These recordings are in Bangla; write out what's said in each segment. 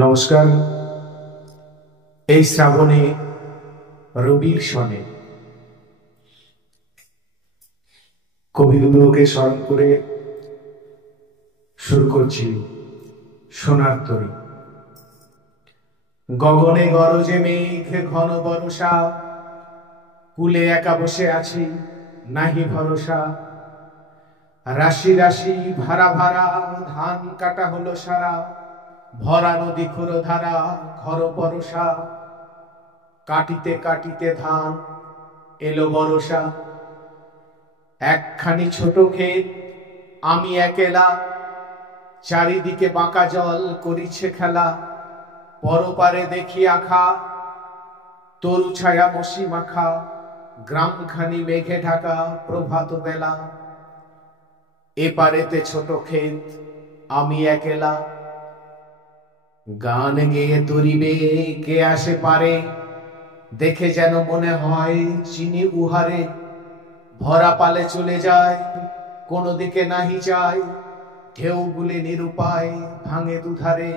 নমস্কার। এই শ্রাবণে রবির সনে কবিগুলোকে স্মরণ করে শুরু করছি সোনার তরী। গগনে গরজে মেঘ ঘন বরষা, কুলে একা বসে আছি নাহি ভরসা। রাশি রাশি ভাড়া ভাড়া ধান কাটা হলো সারা, ভরা নদী ধারা ঘর পরশা। কাটিতে কাটিতে ধান এলো বরষা, একখানি ছোট ক্ষেত আমি একেলা, চারিদিকে বাঁকা জল করিছে খেলা। পরপারে দেখি আখা তরু ছায়া মশি মাখা, গ্রামখানি মেঘে ঢাকা প্রভাত বেলা। এপারেতে ছোট ক্ষেত আমি একেলা, গান গেয়ে তরিবে কে আসে পারে, দেখে যেন মনে হয় চিনি উহারে। ভরা পালে চলে যায় কোন দিকে নাহি যায়, ঢেউগুলি নিরুপায় ভাঙে দুধারে।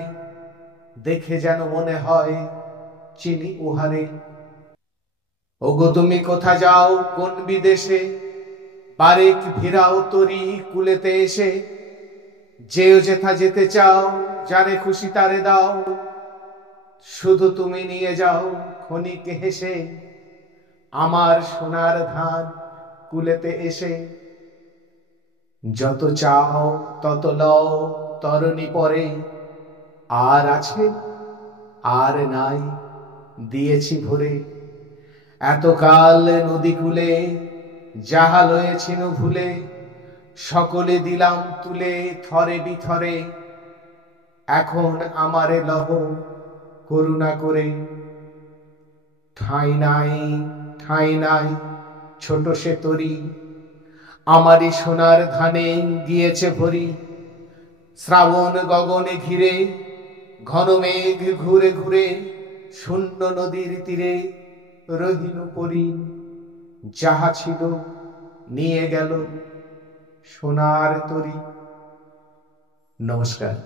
দেখে যেন মনে হয় চিনি উহারে। ওগো তুমি কোথা যাও কোন বিদেশে, বারেক ভিড়াও তরি কুলেতে এসে। যেও যেথা যেতে চাও যারে খুশি তারে দাও, শুধু তুমি নিয়ে যাও ক্ষণিক হেসে আমার সোনার ধান কুলেতে এসে। যত চাও তত লও তরণী পরে, আর আছে আর নাই দিয়েছি ভরে। এতকাল নদী কূলে যাহা লয়েছিল ভুলে, সকলে দিলাম তুলে থরে বিথরে। এখন আমারে লহ করুণা করে। ঠাঁই নাই ঠাঁই নাই ছোট সে তরি, আমারই সোনার ধানে গিয়েছে ভরি। শ্রাবণ গগনে ঘিরে ঘন মেঘ ঘুরে ঘুরে, শূন্য নদীর তীরে রহিল পরি। যাহা ছিল নিয়ে গেল সোনার তরি। নমস্কার।